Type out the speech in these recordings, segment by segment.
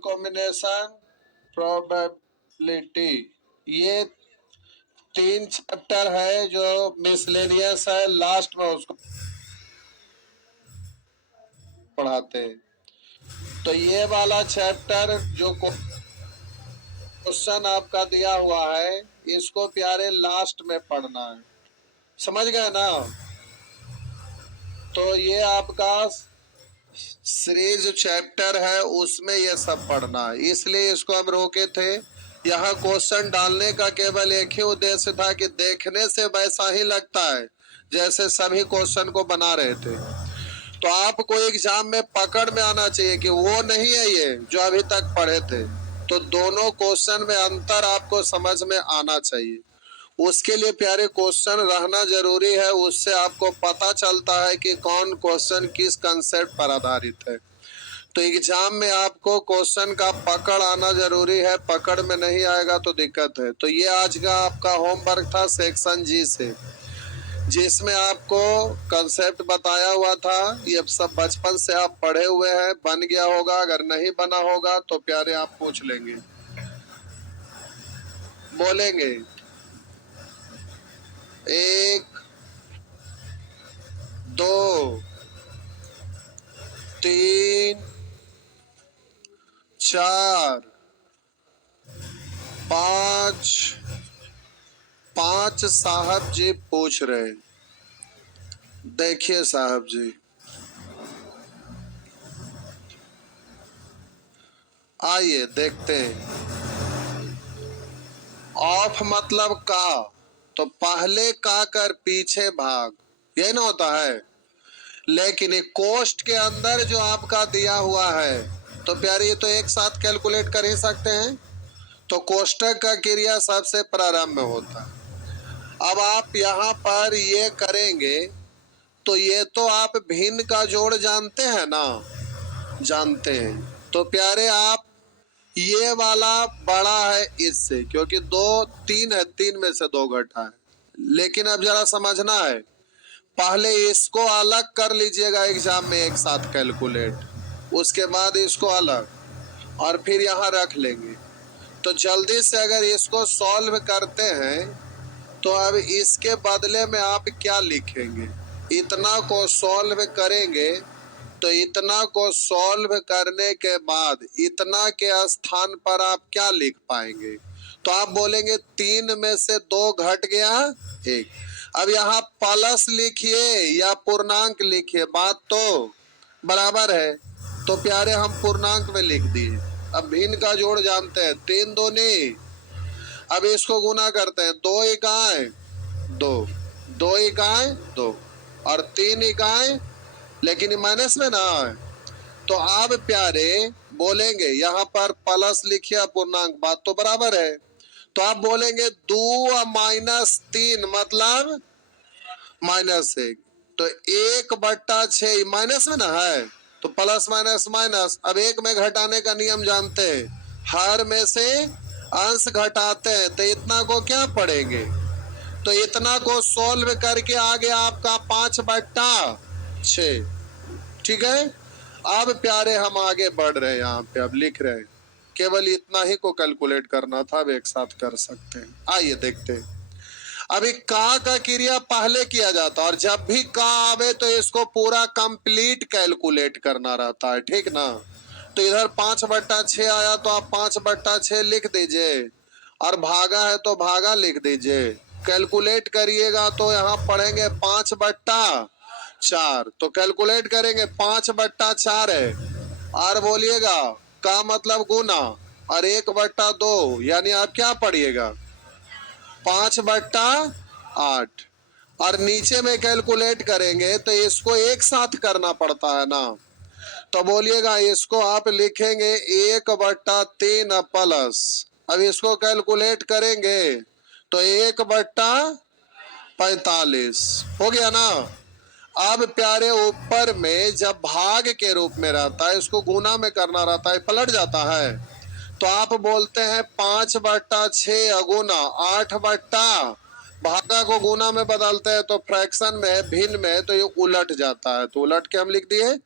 Combination, probability, ये 3 chapter है जो मिसलेनियस है, लास्ट में उसको पढ़ाते हैं। तो ये वाला चैप्टर जो क्वेश्चन आपका दिया हुआ है, इसको प्यारे लास्ट में पढ़ना है, समझ गए ना। तो ये आपका सीरीज चैप्टर है, उसमें ये सब पढ़ना है, इसलिए इसको हम रोके थे। यहाँ क्वेश्चन डालने का केवल एक ही उद्देश्य था कि देखने से वैसा ही लगता है जैसे सभी क्वेश्चन को बना रहे थे। तो आपको एग्जाम में पकड़ में आना चाहिए कि वो नहीं है ये जो अभी तक पढ़े थे। तो दोनों क्वेश्चन में अंतर आपको समझ में आना चाहिए। उसके लिए प्यारे क्वेश्चन रहना जरूरी है, उससे आपको पता चलता है कि कौन क्वेश्चन किस कंसेप्ट पर आधारित है। तो एग्जाम में आपको क्वेश्चन का पकड़ आना जरूरी है, पकड़ में नहीं आएगा तो दिक्कत है। तो ये आज का आपका होमवर्क था सेक्शन जी से, जिसमें आपको कंसेप्ट बताया हुआ था। ये सब बचपन से आप पढ़े हुए हैं, बन गया होगा। अगर नहीं बना होगा तो प्यारे आप पूछ लेंगे, बोलेंगे 1 2 3 4 5 5 साहब जी पूछ रहे। देखिए साहब जी, आइए देखते हैं। ऑफ मतलब का, तो पहले का कर पीछे भाग, ये ना होता है। लेकिन एक कोष्ठ के अंदर जो आपका दिया हुआ है, तो प्यारे ये तो एक साथ कैलकुलेट कर ही सकते हैं। तो कोष्ठक का क्रिया सबसे प्रारंभ में होता है। अब आप यहाँ पर ये करेंगे तो ये तो आप भिन्न का जोड़ जानते हैं ना, जानते हैं। तो प्यारे आप ये वाला बड़ा है इससे, क्योंकि 2 3 है, 3 में से 2 घटा है। लेकिन अब जरा समझना है, पहले इसको अलग कर लीजिएगा एग्जाम में एक साथ कैलकुलेट, उसके बाद इसको अलग, और फिर यहाँ रख लेंगे। तो जल्दी से अगर इसको सॉल्व करते हैं तो अब इसके बदले में आप क्या लिखेंगे। इतना को सॉल्व करेंगे तो इतना को सॉल्व करने के बाद इतना के स्थान पर आप क्या लिख पाएंगे। तो आप बोलेंगे 3 में से 2 घट गया 1। अब यहाँ प्लस लिखिए या पूर्णांक लिखिए, बात तो बराबर है। तो प्यारे हम पूर्णांक में लिख दिए। अब भिन्न का जोड़ जानते हैं, 3 दूनी, अब इसको गुना करते हैं, 2 इकाई 2, 2 इकाई 2 और 3 इकाई, लेकिन माइनस में ना है। तो आप प्यारे बोलेंगे यहाँ पर प्लस लिखिए पूर्णांक, बात तो बराबर है। तो आप बोलेंगे 2 माइनस 3 मतलब -1। तो 1/6 माइनस में ना है, तो प्लस माइनस माइनस। अब 1 में घटाने का नियम जानते हैं, हर में से अंश घटाते हैं। तो इतना को क्या पढ़ेंगे, तो इतना को सोल्व करके आ गया आपका 5/6। ठीक है। अब प्यारे हम आगे बढ़ रहे हैं, यहाँ पे अब लिख रहे हैं, केवल इतना ही को कैलकुलेट करना था, अब एक साथ कर सकते हैं। आइए देखते हैं। अभी का क्रिया पहले किया जाता है, और जब भी का आवे तो इसको पूरा कंप्लीट कैलकुलेट करना रहता है, ठीक ना। तो इधर 5/6 आया तो आप 5/6 लिख दीजिए, और भागा है तो भागा लिख दीजिए। कैलकुलेट करिएगा तो यहाँ पढ़ेंगे 5/4, तो कैलकुलेट करेंगे 5/4 है। और बोलिएगा का मतलब गुना, और 1/2, यानी आप क्या पढ़िएगा 5/8। और नीचे में कैलकुलेट करेंगे तो इसको एक साथ करना पड़ता है ना। तो बोलिएगा इसको आप लिखेंगे 1/3 प्लस, अब इसको कैलकुलेट करेंगे तो 1/45 हो गया ना। अब प्यारे ऊपर में जब भाग के रूप में रहता है, इसको गुना में करना रहता है, पलट जाता है। तो आप बोलते हैं 5/6 अगुना 8 भागा को गुना में बदलते हैं, तो फ्रैक्शन में भिन्न में तो ये उलट जाता है, तो उलट के हम लिख दिए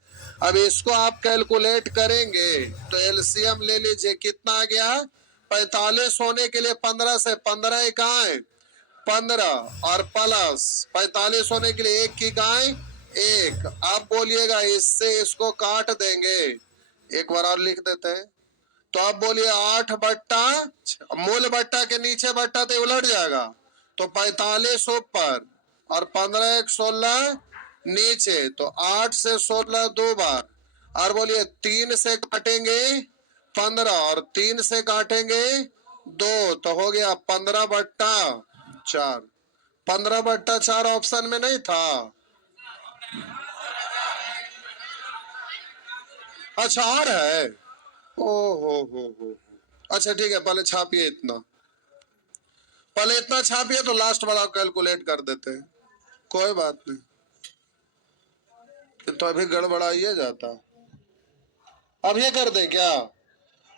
अब इसको आप कैलकुलेट करेंगे तो एलसीएम ले लीजिए, कितना आ गया? 45 होने के लिए 15 से 15 इकाएं 15 और प्लस 45 होने के लिए एक की इकाएं एक। आप बोलिएगा इससे इसको काट देंगे, एक बार और लिख देते हैं। तो आप बोलिए 8 बट्टा, मूल बट्टा के नीचे बट्टा तो उलट जाएगा, तो 45 ऊपर और 15 एक 16 नीचे, तो 8 से 16 दो बार, और बोलिए 3 से काटेंगे 15 और 3 से काटेंगे 2, तो हो गया 15 बट्टा 4। 15 बट्टा 4 ऑप्शन में नहीं था? अच्छा और है? ओ हो। अच्छा ठीक है, पहले छापिए इतना, पहले इतना छापिए तो लास्ट वाला कैलकुलेट कर देते हैं। कोई बात नहीं, तो अभी गड़बड़ाइए जाता। अब ये कर दें क्या?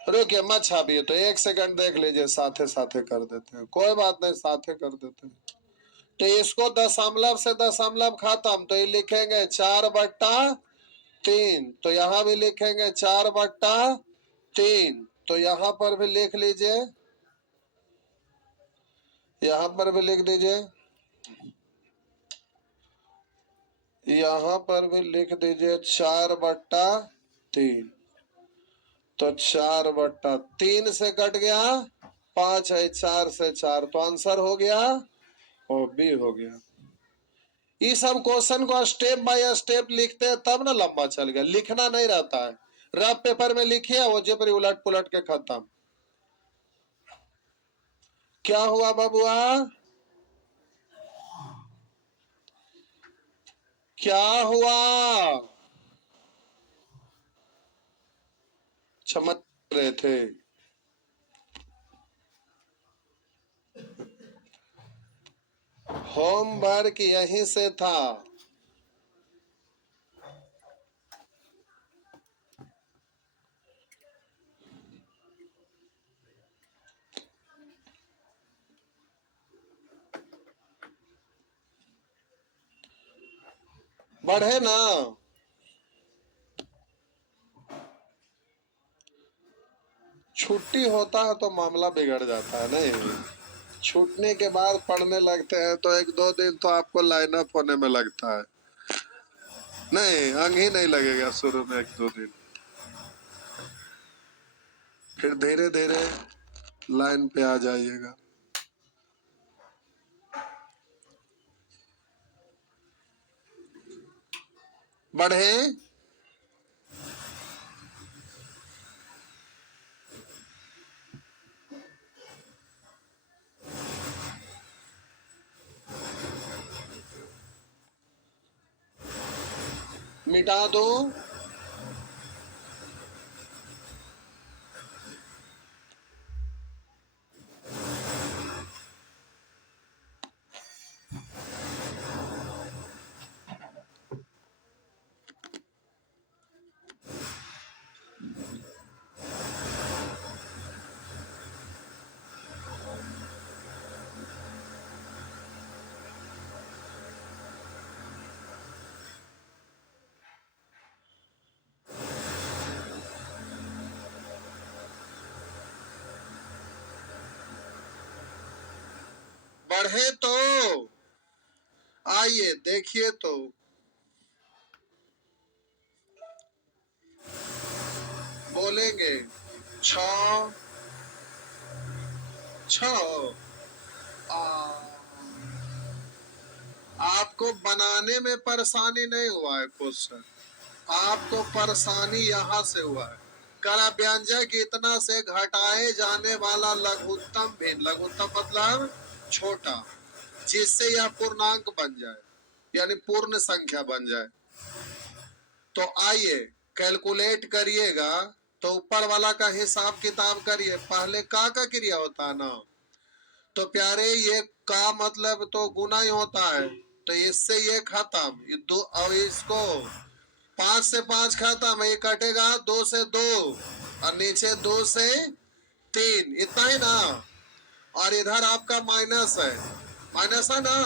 रुकिए मत छापिए, तो एक सेकंड देख लीजिए, साथे साथे कर देते हैं। कोई बात नहीं, साथे कर देते हैं। तो इसको दशमलव से दशमलव खत्म, तो ये लिखेंगे 4/3, तो यहाँ भी लिखेंगे 4/3, तो यहाँ पर भी लिख लीजिए, यहाँ पर भी लिख दीजिए, यहाँ पर भी लिख दीजिए 4/3, तो 4/3 से कट गया 5 है, 4 से 4, तो आंसर हो गया और बी हो गया। ये सब क्वेश्चन को स्टेप बाय स्टेप लिखते हैं तब ना लंबा चल गया, लिखना नहीं रहता है। रफ पेपर में लिखिए, वो जेपरी उलट पुलट के खत्म। क्या हुआ बबुआ? क्या हुआ? चमक रहे थे। होमवर्क यहीं से था। बढ़े ना? छुट्टी होता है तो मामला बिगड़ जाता है नहीं? छूटने के बाद पढ़ने लगते हैं तो एक दो दिन तो आपको लाइन अप होने में लगता है, नहीं अंग ही नहीं लगेगा शुरू में एक दो दिन, फिर धीरे धीरे लाइन पे आ जाइएगा। बढ़े? मिटा दो? बढ़े तो आइए देखिए, तो बोलेंगे 6 6। आपको बनाने में परेशानी नहीं हुआ है क्वेश्चन, आपको परेशानी यहाँ से हुआ है। करा व्यंजक इतना से घटाए जाने वाला लघुत्तम भिन्न, लघुत्तम मतलब छोटा, जिससे यह पूर्णांक बन जाए, यानी पूर्ण संख्या बन जाए। तो आइए कैलकुलेट करिएगा, तो ऊपर वाला का हिसाब किताब करिए। पहले का क्रिया होता है ना, तो प्यारे ये का मतलब तो गुना ही होता है, तो इससे ये खत्म, ये दो, और इसको 5 से 5 खत्म, ये कटेगा 2 से 2, और नीचे 2 से 3, इतना ही ना। और इधर आपका माइनस है, माइनस है ना।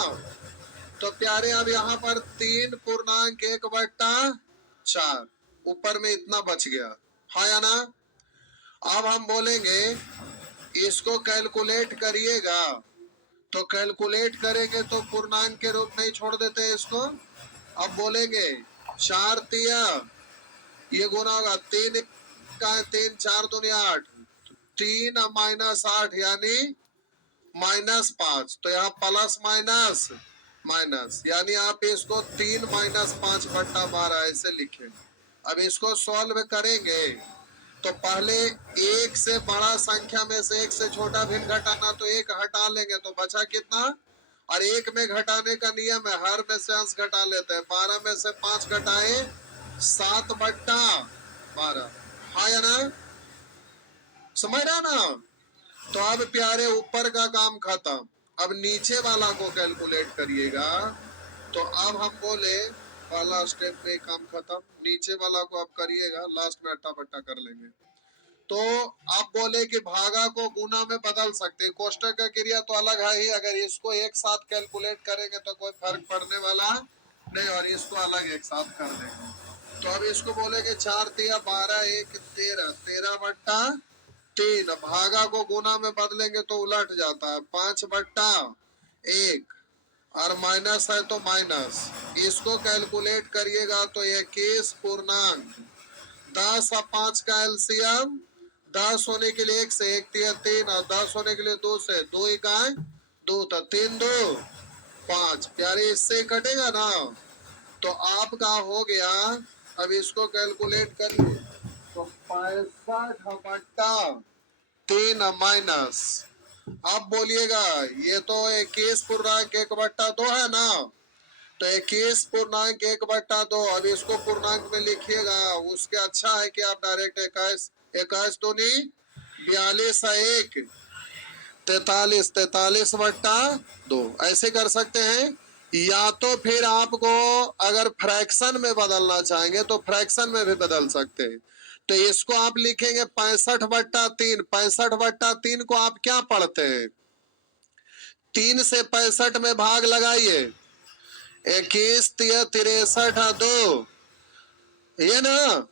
तो प्यारे अब यहाँ पर 3 पूर्णांक 1/4, ऊपर में इतना बच गया, हाँ या ना। अब हम बोलेंगे इसको कैलकुलेट करिएगा, तो कैलकुलेट करेंगे तो पूर्णांक के रूप में ही छोड़ देते हैं इसको। अब बोलेंगे 4 तिया, ये गुना होगा 3 का 3 4 दूनी 8, 3 माइनस 8 यानी -5, तो यहाँ प्लस माइनस माइनस, यानी आप इसको 3 माइनस 5/12 ऐसे लिखें। अब इसको सॉल्व करेंगे तो पहले एक से बड़ा संख्या में से एक से छोटा भिन्न घटाना, तो एक हटा लेंगे तो बचा कितना, और एक में घटाने का नियम है हर में से अंश घटा लेते हैं। 12 में से 5 घटाए 7/12, हाँ या ना, समझ रहा ना। तो अब प्यारे ऊपर का काम खत्म, अब नीचे वाला को कैलकुलेट करिएगा। तो अब हम बोले पहला स्टेप में काम खत्म, नीचे वाला को आप करिएगा, लास्ट में अट्टा बट्टा कर लेंगे। तो आप बोले कि भागा को गुना में बदल सकते हैं, कोष्टक का क्रिया तो अलग है ही, अगर इसको एक साथ कैलकुलेट करेंगे तो कोई फर्क पड़ने वाला नहीं, और इसको अलग एक साथ कर देंगे। तो अब इसको बोलेंगे 4 तिया 12, 1 13, 13/3, भागा को गुना में बदलेंगे तो उलट जाता है 5/1, और माइनस है तो माइनस, इसको कैलकुलेट करिएगा तो 21 पूर्णांक 10 और 5 का एलसीएम 10 होने के लिए 1 से 1 तिया 3, और 10 होने के लिए 2 से 2 इकाई 2, तो 3 2 5, प्यारे इससे कटेगा ना, तो आपका हो गया। अब इसको कैलकुलेट करिए तो 65/3 माइनस, अब बोलिएगा ये तो 21 पूर्णांक 1/2 है ना, तो 21 पूर्णांक 1/2, अब इसको पूर्णांक में लिखिएगा, उसके अच्छा है कि आप डायरेक्ट 21 21 दूनी 42 है 1 43, 43/2 ऐसे कर सकते हैं। या तो फिर आपको अगर फ्रैक्शन में बदलना चाहेंगे तो फ्रैक्शन में भी बदल सकते हैं। तो इसको आप लिखेंगे 65/3, 65/3 को आप क्या पढ़ते हैं, 3 से 65 में भाग लगाइए, 21 तिया 63 2, ये ना,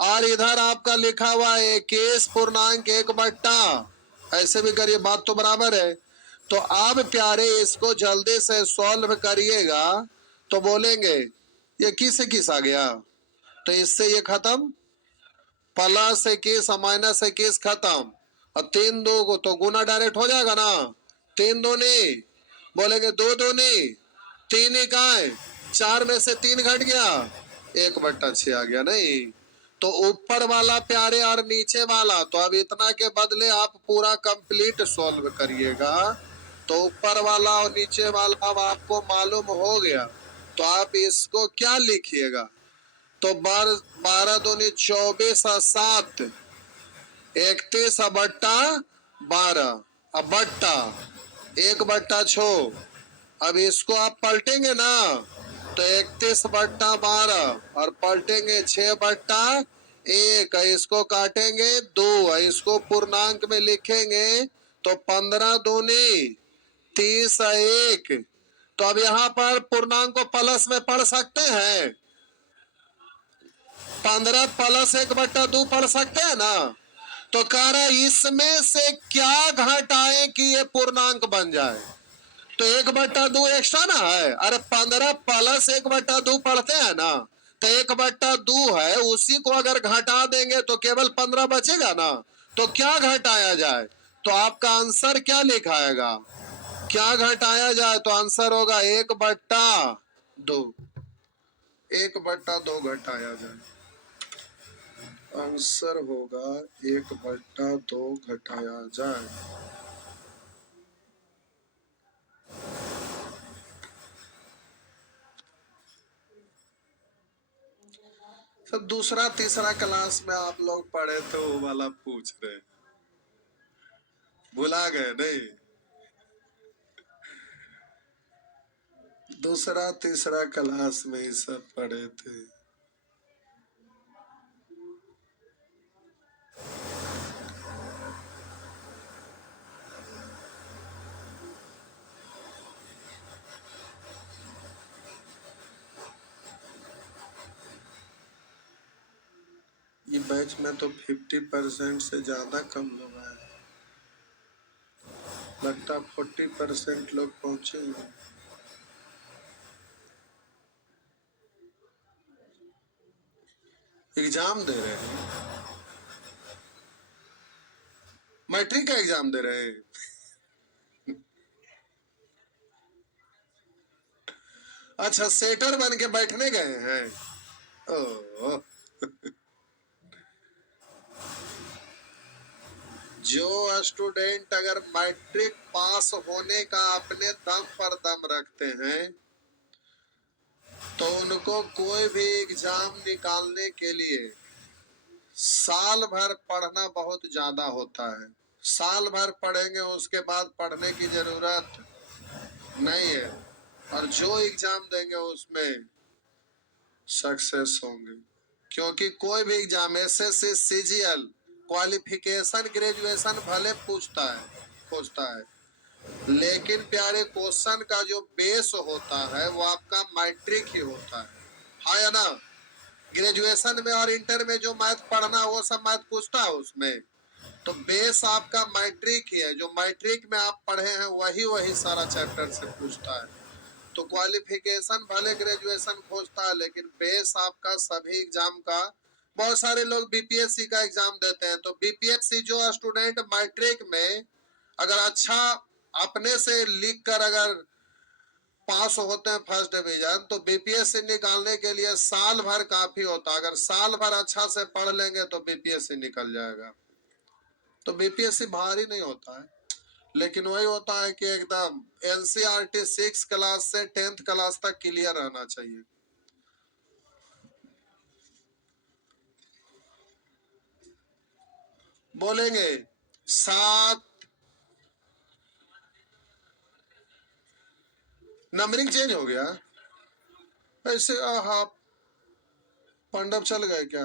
और इधर आपका लिखा हुआ है 21 पूर्णांक 1/2, ऐसे भी करिए, बात तो बराबर है। तो आप प्यारे इसको जल्दी से सॉल्व करिएगा, तो बोलेंगे ये किस से किस आ गया, तो इससे ये खत्म, +21 -21 खत्म, और 3 2 को तो गुना डायरेक्ट हो जाएगा ना, 3 दूनी, बोलेंगे 2 दूनी 3 इकाई, 4 में से 3 घट गया, 1/6 आ गया नहीं। तो ऊपर वाला प्यारे और नीचे वाला, तो अब इतना के बदले आप पूरा कंप्लीट सॉल्व करिएगा, तो ऊपर वाला और नीचे वाला अब आपको मालूम हो गया। तो आप इसको क्या लिखिएगा, तो 12 दूनी 24 और 7 31/12, अब बट्टा 1/6, अब इसको आप पलटेंगे ना, तो 31/12 और पलटेंगे 6/1, इसको काटेंगे 2, इसको पूर्णांक में लिखेंगे तो 15 दूनी 30 1, तो अब यहाँ पर पूर्णांक को प्लस में पढ़ सकते हैं, 15 + 1/2 पढ़ सकते हैं ना। तो कह रहे इसमें से क्या घटाएं कि ये पूर्णांक बन जाए, तो 1/2 एक्स्ट्रा ना है, अरे 15 + 1/2 पढ़ते हैं ना, तो 1/2 है, उसी को अगर घटा देंगे तो केवल 15 बचेगा ना, तो क्या घटाया जाए, तो आपका आंसर क्या लिखाएगा, क्या घटाया जाए, तो आंसर होगा 1/2, 1/2 घटाया जाए, आंसर होगा 1/2 घटाया जाए। सब दूसरा तीसरा क्लास में आप लोग पढ़े थे वो वाला पूछ रहे, भुला गए नहीं, दूसरा तीसरा क्लास में ही सब पढ़े थे। ये बैच में तो 50% से ज्यादा कम लोग आए, लगता 40% लोग पहुंचे हैं। एग्जाम दे रहे हैं, मैट्रिक का एग्जाम दे रहे हैं। अच्छा, सेटर बन के बैठने गए हैं। ओह, जो स्टूडेंट अगर मैट्रिक पास होने का अपने दम पर दम रखते हैं तो उनको कोई भी एग्जाम निकालने के लिए साल भर पढ़ना बहुत ज्यादा होता है। साल भर पढ़ेंगे उसके बाद पढ़ने की जरूरत नहीं है, और जो एग्जाम देंगे उसमें सक्सेस होंगे। क्योंकि कोई भी exam SSC CGL qualification graduation भले पूछता है, लेकिन प्यारे क्वेश्चन का जो बेस होता है वो आपका मैट्रिक ही होता है या ना। ग्रेजुएशन में और इंटर में जो मैथ पढ़ना वो सब मैथ पूछता है उसमें, तो बेस आपका मैट्रिक ही है। जो मैट्रिक में आप पढ़े हैं वही सारा चैप्टर से पूछता है। तो क्वालिफिकेशन भले ग्रेजुएशन खोजता है, लेकिन बेस आपका सभी एग्जाम का। बहुत सारे लोग बीपीएससी का एग्जाम देते हैं, तो बीपीएससी जो स्टूडेंट मैट्रिक में अगर अच्छा अपने से लिख कर अगर पास होते हैं फर्स्ट डिवीजन, तो बीपीएससी निकालने के लिए साल भर काफी होता है। अगर साल भर अच्छा से पढ़ लेंगे तो बीपीएससी निकल जाएगा। तो बीपीएससी भारी नहीं होता है, लेकिन वही होता है कि एकदम एनसीईआरटी 6 क्लास से 10th क्लास तक क्लियर रहना चाहिए। बोलेंगे 7 नंबरिंग चेंज हो गया ऐसे। हाँ, पंडव चल गए क्या?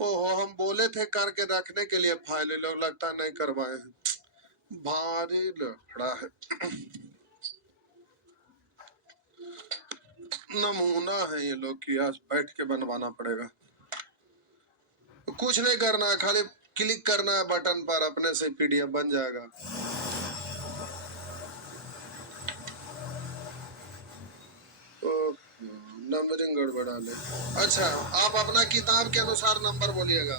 ओहो, हम बोले थे करके रखने के लिए फाइल, लोग लगता नहीं करवाए हैं। भारी लफड़ा है। नमूना है ये लोग की, आज बैठ के बनवाना पड़ेगा। कुछ नहीं करना है, खाली क्लिक करना है बटन पर, अपने से पीडीएफ बन जाएगा। नंबरिंग गड़बड़ा ले। अच्छा, आप अपना किताब के अनुसार नंबर बोलिएगा।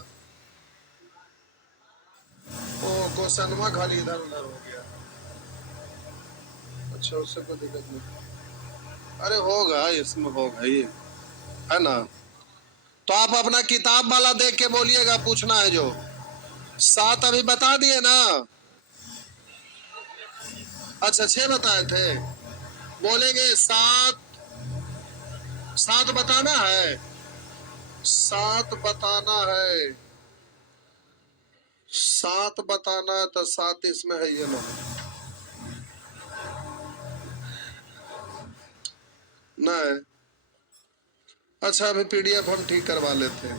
ओ, क्वेश्चनवा खाली इधर उधर हो गया। अच्छा, उससे कोई दिक्कत नहीं। अरे होगा, इसमें होगा ये, है ना। तो आप अपना किताब वाला देख के बोलिएगा, पूछना है जो 7 अभी बता दिए ना। अच्छा, 6 बताए थे। बोलेंगे 7 7 बताना है, 7 बताना है, 7 बताना है, तो 7 इसमें है ये ना। नहीं, अच्छा अभी पीडीएफ हम ठीक करवा लेते हैं।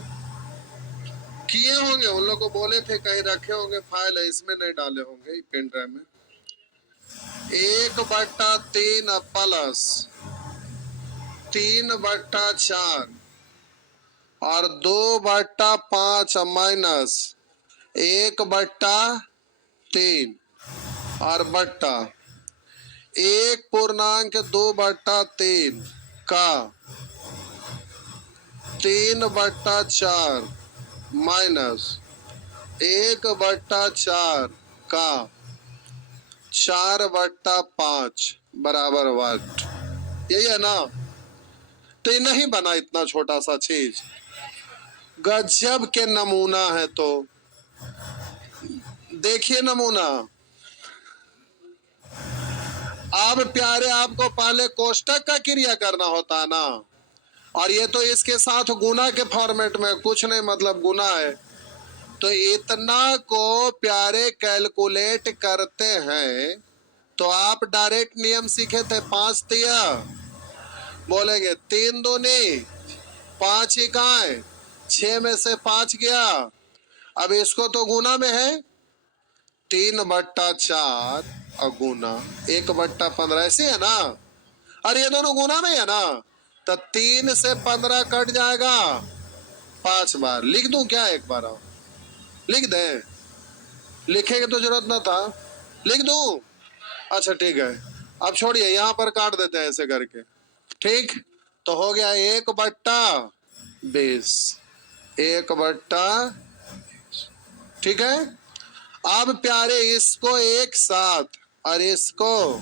किए होंगे, उन लोग को बोले थे कहीं रखे होंगे, फाइल है इसमें नहीं डाले होंगे पेन ड्राइव में। 1/3 प्लस 3/4 और 2/5 माइनस 1/3 और बट्टा 1.2/3 का 3/4 माइनस 1/4 का 4/5 बराबर वाट। यही है ना। तो ये नहीं बना इतना छोटा सा चीज, गजब के नमूना है। तो देखिए नमूना। अब प्यारे आपको पहले कोष्टक का क्रिया करना होता है ना, और ये तो इसके साथ गुना के फॉर्मेट में, कुछ नहीं मतलब गुना है। तो इतना को प्यारे कैलकुलेट करते हैं, तो आप डायरेक्ट नियम सीखे थे 5 तिया, बोलेंगे 3 दूनी 5 इकाई, 6 में से 5 गया। अब इसको तो गुना में है, 3/4 और गुना 1/15, ऐसे है ना। और ये दोनों गुना में है ना, तो 3 से 15 कट जाएगा, 5 बार लिख दूं क्या? एक बार और लिख दें? लिखेंगे तो जरूरत ना था, लिख दूं? अच्छा ठीक है, अब छोड़िए, यहां पर काट देते हैं ऐसे करके। ठीक, तो हो गया 1/20, 1/, ठीक है। अब प्यारे इसको एक साथ और इसको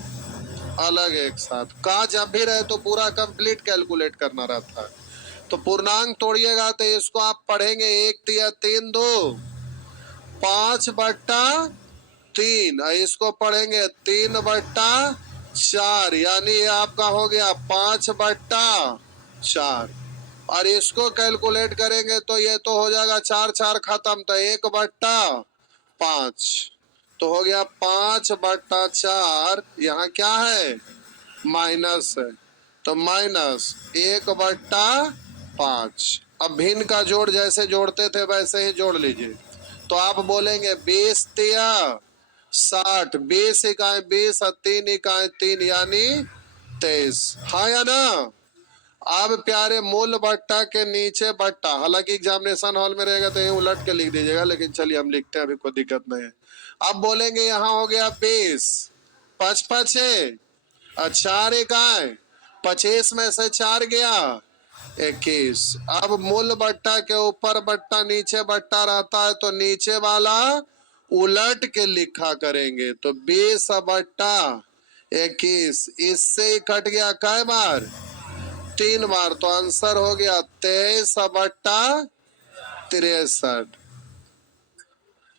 अलग एक साथ का जब भी रहे तो पूरा कंप्लीट कैलकुलेट करना रहता है। तो पूर्णांक तोड़िएगा तो इसको आप पढ़ेंगे 1×3 = 2, 5/3, और इसको पढ़ेंगे 3/4, यानी ये आपका हो गया 5/4। और इसको कैलकुलेट करेंगे तो ये तो हो जाएगा 4×4 खत्म, तो 1/5, तो हो गया 5/4। यहाँ क्या है? माइनस है, तो -1/5। अब भिन्न का जोड़ जैसे जोड़ते थे वैसे ही जोड़ लीजिए। तो आप बोलेंगे 20×3 = 60, 20 इकाई 20 और 3 इकाई 3 यानी 23, हाँ या ना? अब प्यारे मूल बट्टा के नीचे बट्टा, हालांकि एग्जामिनेशन हॉल में रहेगा तो ये उलट के लिख दीजिएगा, लेकिन चलिए हम लिखते हैं, अभी कोई दिक्कत नहीं है। अब बोलेंगे यहाँ हो गया 20, 5×5 और 4 इकाई, 25 में से 4 गया 21। अब मूल बट्टा के ऊपर बट्टा नीचे बट्टा रहता है तो नीचे वाला उलट के लिखा करेंगे, तो 20/21, इससे ही कट गया कै बार? 3 बार, तो आंसर हो गया 23/63।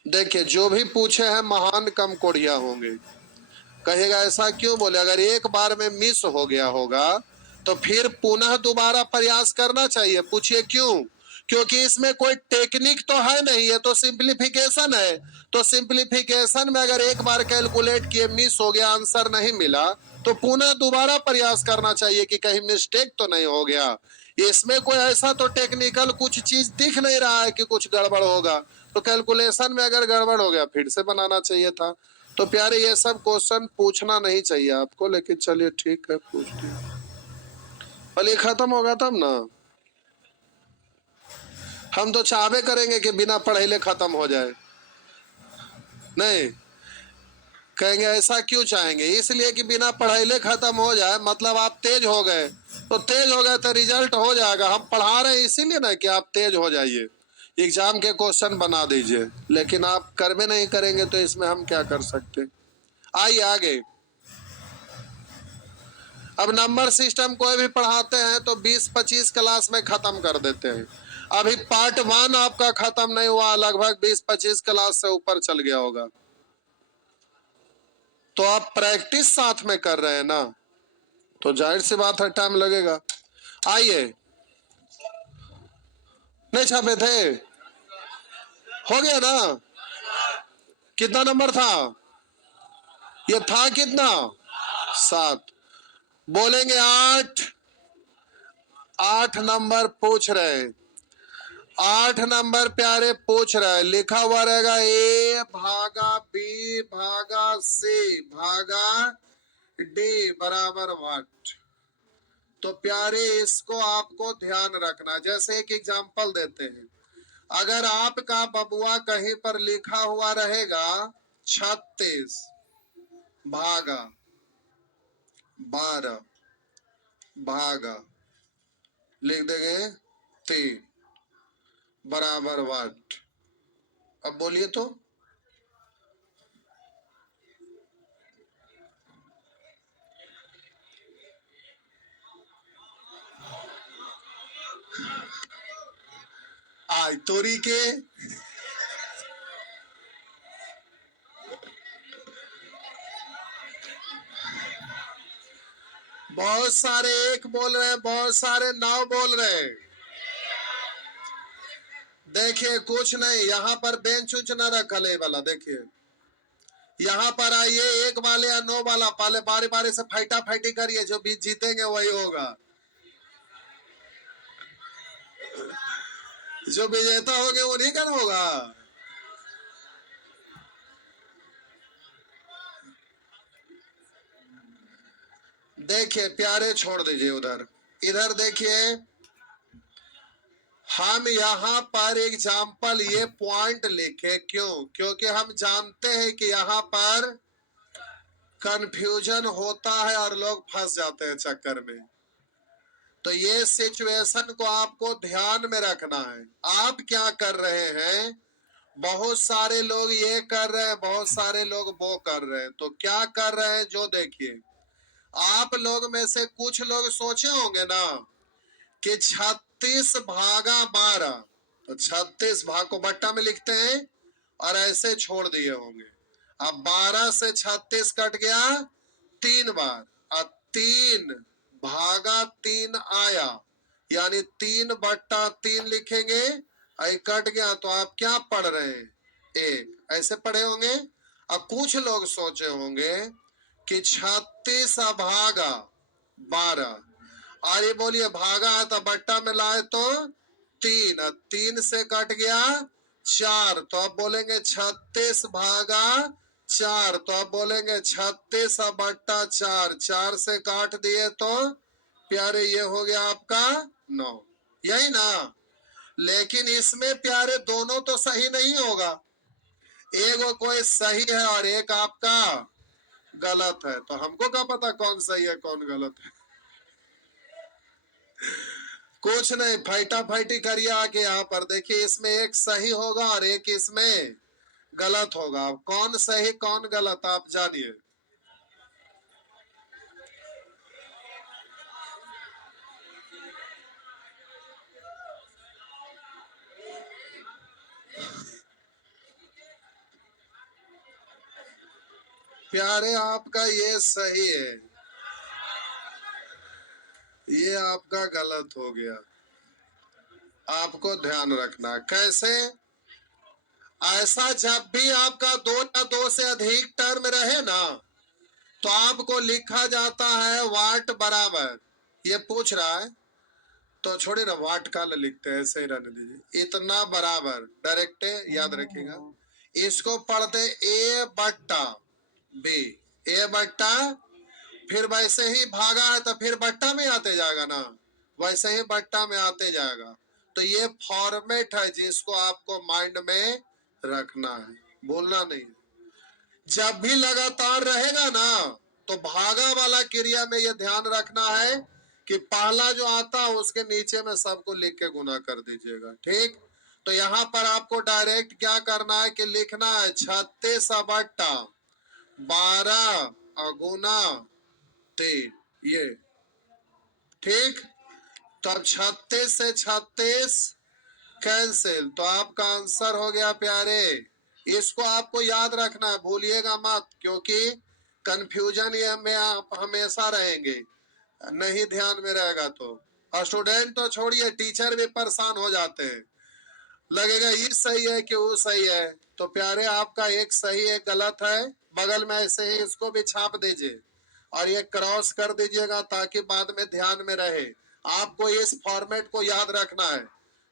देखिए जो भी पूछे हैं महान कम कोढ़िया होंगे। कहेगा ऐसा क्यों बोले? अगर एक बार में मिस हो गया होगा तो फिर पुनः दोबारा प्रयास करना चाहिए। पूछिए क्यों? क्योंकि इसमें कोई टेक्निक तो है नहीं, है तो सिंप्लीफिकेशन है। तो सिंप्लीफिकेशन में अगर एक बार कैलकुलेट किए मिस हो गया, आंसर नहीं मिला, तो पुनः दोबारा प्रयास करना चाहिए कि कहीं मिस्टेक तो नहीं हो गया। इसमें कोई ऐसा तो टेक्निकल कुछ चीज दिख नहीं रहा है कि कुछ गड़बड़ होगा, तो कैलकुलेशन में अगर गड़बड़ हो गया फिर से बनाना चाहिए था। तो प्यारे ये सब क्वेश्चन पूछना नहीं चाहिए आपको, लेकिन चलिए ठीक है पूछ लिया। पहले ये खत्म होगा तब ना। हम तो चाहबे करेंगे कि बिना पढ़े ले खत्म हो जाए, नहीं कहेंगे ऐसा क्यों चाहेंगे? इसलिए कि बिना पढ़े ले खत्म हो जाए, मतलब आप तेज हो गए, तो तेज हो गए तो रिजल्ट हो जाएगा। हम पढ़ा रहे हैं इसीलिए ना कि आप तेज हो जाइए, एग्जाम के क्वेश्चन बना दीजिए, लेकिन आप करबे नहीं करेंगे तो इसमें हम क्या कर सकते। आइए आगे। अब नंबर सिस्टम कोई भी पढ़ाते हैं तो 20-25 क्लास में खत्म कर देते हैं। अभी पार्ट 1 आपका खत्म नहीं हुआ, लगभग 20-25 क्लास से ऊपर चल गया होगा। तो आप प्रैक्टिस साथ में कर रहे हैं ना, तो जाहिर सी बात है टाइम लगेगा। आइए, नहीं छापे थे? हो गया ना? कितना नंबर था? ये था कितना? 7। बोलेंगे 8। 8 नंबर पूछ रहे हैं, 8 नंबर प्यारे पूछ रहा है, लिखा हुआ रहेगा A भागा B भागा C भागा D बराबर व्हाट। तो प्यारे इसको आपको ध्यान रखना। जैसे एक एग्जांपल देते हैं, अगर आपका बबुआ कहीं पर लिखा हुआ रहेगा 36 भागा 12 भागा, लिख देंगे 3 बराबर व्हाट। अब बोलिए तो आई तोरी के। बहुत सारे 1 बोल रहे हैं, बहुत सारे 9 बोल रहे हैं। देखिए कुछ नहीं, यहाँ पर बेंच उच न रखल है वाला। देखिए यहाँ पर आइए, 1 वाले या 9 वाला पहले बारी बारी से फाइटा फाइटी करिए, जो भी जीतेंगे वही होगा, जो विजेता होंगे उन्हीं का होगा। देखिए प्यारे छोड़ दीजिए उधर, इधर देखिए हम यहाँ पर एग्जाम्पल ये पॉइंट लिखे क्यों? क्योंकि हम जानते हैं कि यहाँ पर कंफ्यूजन होता है और लोग फंस जाते हैं चक्कर में। तो ये सिचुएशन को आपको ध्यान में रखना है। आप क्या कर रहे हैं? बहुत सारे लोग ये कर रहे हैं, बहुत सारे लोग वो कर रहे हैं। तो क्या कर रहे हैं जो देखिए, आप लोग में से कुछ लोग सोचे होंगे ना कि 36 भागा 12, तो 36 भाग को बट्टा में लिखते हैं और ऐसे छोड़ दिए होंगे। अब 12 से 36 कट गया 3 बार, अब 3 भागा 3 आया, यानी 3 बट्टा 3 लिखेंगे। आई कट गया तो आप क्या पढ़ रहे हैं? 1 ऐसे पढ़े होंगे। अब कुछ लोग सोचे होंगे कि 36 भागा 12, और ये बोलिए भागा है तो बट्टा में लाए तो 3, 3 से कट गया 4, तो अब बोलेंगे 36 भागा 4, तो अब बोलेंगे 36 बट्टा 4, 4 से काट दिए तो प्यारे ये हो गया आपका 9, यही ना। लेकिन इसमें प्यारे दोनों तो सही नहीं होगा, एक कोई सही है और एक आपका गलत है। तो हमको क्या पता कौन सही है कौन गलत है? कुछ नहीं, फाइटा फाइटी करिए आके। यहाँ पर देखिए, इसमें एक सही होगा और एक इसमें गलत होगा। कौन सही कौन गलत आप जानिए। प्यारे आपका ये सही है, ये आपका गलत हो गया। आपको ध्यान रखना कैसे। ऐसा जब भी आपका 2 या 2 से अधिक टर्म रहे ना, तो आपको लिखा जाता है वाट बराबर। ये पूछ रहा है तो छोड़े ना, वाट का लिखते हैं, ऐसे ही रहने दीजिए। इतना बराबर डायरेक्ट याद रखिएगा। इसको पढ़ते ए बट्टा बी, ए बट्टा, फिर वैसे ही भागा है तो फिर बट्टा में आते जाएगा ना, वैसे ही बट्टा में आते जाएगा। तो ये फॉर्मेट है जिसको आपको माइंड में रखना है, बोलना नहीं। जब भी लगातार रहेगा ना, तो भागा वाला क्रिया में यह ध्यान रखना है कि पहला जो आता है उसके नीचे में सबको लिख के गुना कर दीजिएगा, ठीक। तो यहाँ पर आपको डायरेक्ट क्या करना है कि लिखना है 36 बट्टा 12 अगुना 3, ये ठीक। तो अब 36 से 36 कैंसिल, तो आपका आंसर हो गया प्यारे। इसको आपको याद रखना है, भूलिएगा मत, क्योंकि कंफ्यूजन ये में आप हमेशा रहेंगे, नहीं ध्यान में रहेगा तो। और स्टूडेंट तो छोड़िए, टीचर भी परेशान हो जाते हैं, लगेगा ये सही है कि वो सही है। तो प्यारे आपका एक सही एक गलत है, बगल में ऐसे ही इसको भी छाप दीजिए और ये क्रॉस कर दीजिएगा ताकि बाद में ध्यान में रहे। आपको इस फॉर्मेट को याद रखना है,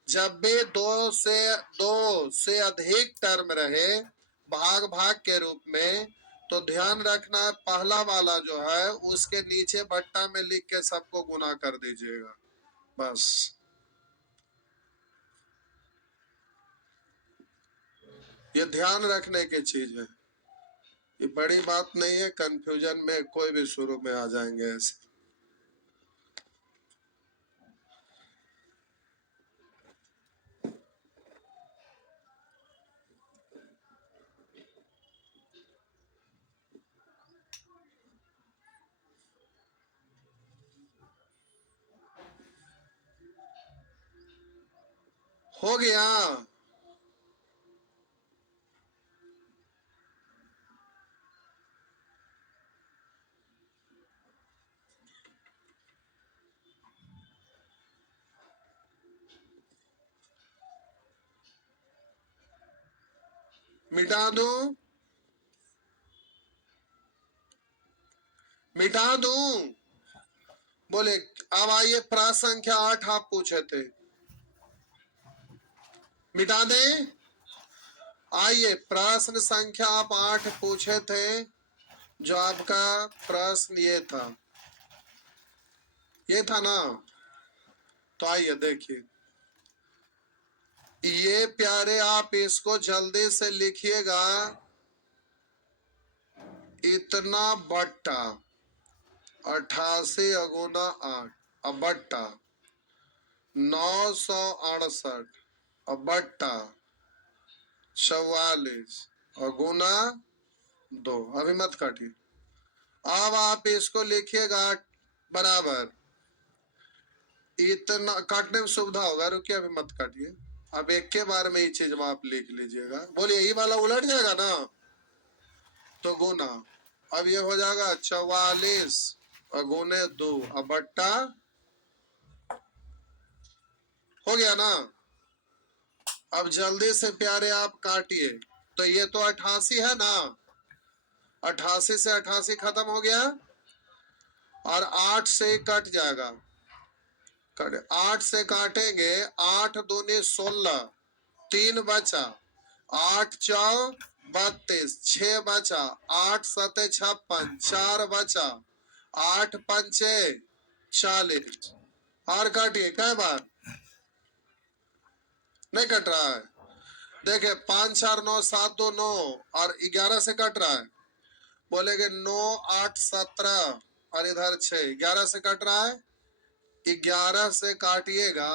जब भी 2 से अधिक टर्म रहे भाग भाग के रूप में, तो ध्यान रखना है पहला वाला जो है उसके नीचे बट्टा में लिख के सबको गुना कर दीजिएगा, बस। ये ध्यान रखने की चीज है, ये बड़ी बात नहीं है। कंफ्यूजन में कोई भी शुरू में आ जाएंगे ऐसे। हो गया। मिटा दूं? मिटा दूं? बोले। अब आइए, प्रास संख्या 8 आप पूछे थे, मिटा दें? आइए, प्रश्न संख्या आप 8 पूछे थे, जो आपका प्रश्न ये था ना। तो आइए देखिए, ये प्यारे आप इसको जल्दी से लिखिएगा, इतना बट्टा 88 अगुना 8 अब बट्टा 968 अब बट्टा 44 अगुना 2। अभी मत काटिए। अब आप इसको लिखिएगा बराबर, इतना काटने में सुविधा होगा, रुकिए अभी मत काटिए। अब एक के बार में ये चीज आप लिख लीजिएगा। बोलिए यही वाला उलट जाएगा ना, तो गुना। अब ये हो जाएगा 44 गुने 2 अब बट्टा, हो गया ना। अब जल्दी से प्यारे आप काटिए। तो ये तो 88 है ना, 88 से 88 खत्म हो गया और 8 से कट जाएगा। 8 से काटेंगे, 8 दूनी 16, 3 बचा, 8 चौ 32, 6 बचा, 8 सते 56, 4 बचा, 8 पंचे 40। और काटिए, कई बार नहीं कट रहा है। देखिए 5 4 9 7 2 9 और 11 से कट रहा है। बोलेगे 9 8 17 और इधर 6, 11 से कट रहा है। 11 से काटिएगा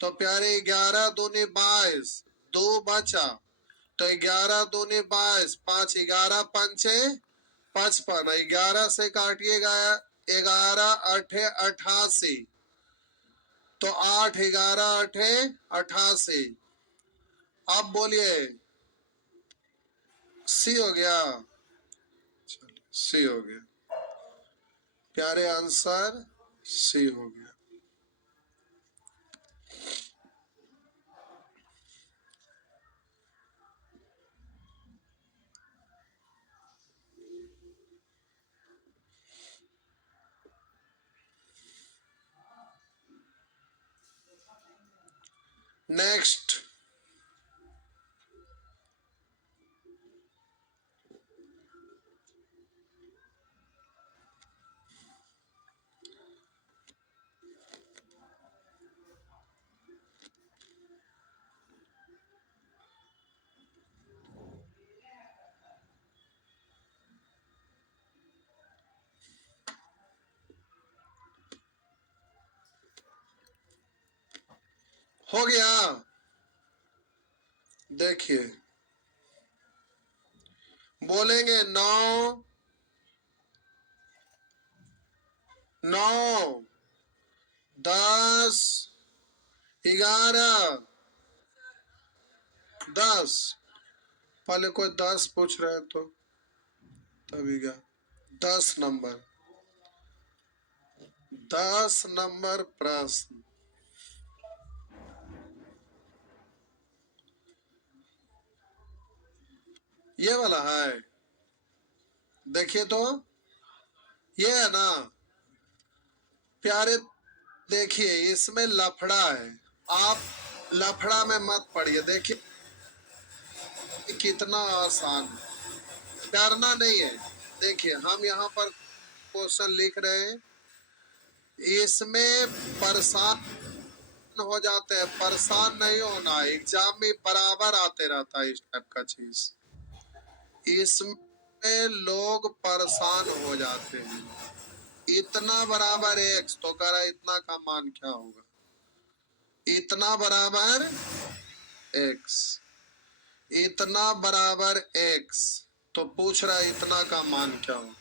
तो प्यारे 11 दूनी 22, 2 बचा, तो 11 दूनी 22, 5 11 पंचे 55, 11 से काटिएगा 11 अठे 88, तो 8 11 अठे 88। अब बोलिए सी हो गया, सी हो गया प्यारे, आंसर सी हो गया। नेक्स्ट, हो गया। देखिए बोलेंगे 9 9 10 11 10। पहले कोई 10 पूछ रहे हैं तो तभी क्या 10 नंबर, 10 नंबर प्रश्न। ये वाला है, देखिए तो ये है ना प्यारे। देखिए इसमें लफड़ा है, आप लफड़ा में मत पड़िए। देखिए कितना आसान है, डरना नहीं है। देखिए हम यहाँ पर क्वेश्चन लिख रहे हैं, इसमें परेशान हो जाते हैं, परेशान नहीं होना। एग्जाम में बराबर आते रहता है इस टाइप का चीज, इसमें लोग परेशान हो जाते हैं। इतना बराबर एक्स, तो कह रहा है इतना का मान क्या होगा, इतना बराबर एक्स, इतना बराबर एक्स, तो पूछ रहा है इतना का मान क्या होगा।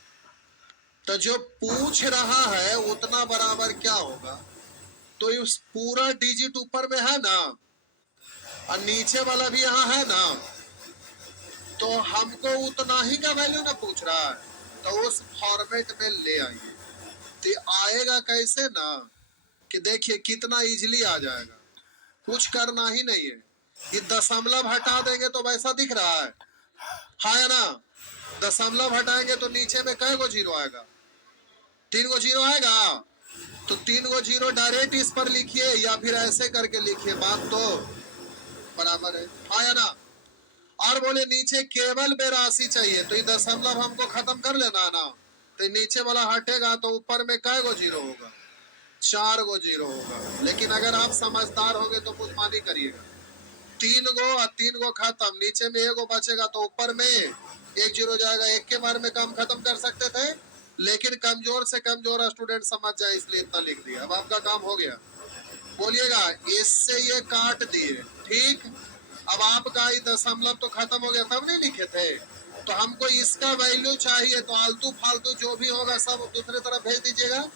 तो जो पूछ रहा है उतना बराबर क्या होगा, तो इस पूरा डिजिट ऊपर में है ना और नीचे वाला भी यहाँ है ना, तो हमको उतना ही का वैल्यू ना पूछ रहा है, तो उस फॉर्मेट में ले आइए। तो आएगा कैसे ना कि देखिए कितना इजीली आ जाएगा, कुछ करना ही नहीं है। ये दशमलव हटा देंगे तो वैसा दिख रहा है ना। दशमलव हटाएंगे तो नीचे में कै गो जीरो आएगा, 3 गो जीरो आएगा। तो 3 गो जीरो डायरेक्ट इस पर लिखिए या फिर ऐसे करके लिखिए, बात तो बराबर है ना। और बोले नीचे केवल 82 चाहिए, तो ये दशमलव हमको खत्म कर लेना ना। तो नीचे वाला हटेगा तो ऊपर में कै गो जीरो होगा, 4 गो जीरो होगा। लेकिन अगर आप समझदार होंगे तो बुद्धिमानी करिएगा, तीन गो और तीन गो खत्म, नीचे में एगो बचेगा तो ऊपर में एक जीरो जाएगा। एक के बारे में काम खत्म कर सकते थे, लेकिन कमजोर से कमजोर स्टूडेंट समझ जाए इसलिए इतना लिख दिया। अब आपका काम हो गया। बोलिएगा इससे ये काट दिए, ठीक। अब आपका ये दशमलव तो खत्म हो गया, तब नहीं लिखे थे। तो हमको इसका वैल्यू चाहिए, तो आलतू फालतू जो भी होगा सब दूसरे तरफ भेज दीजिएगा।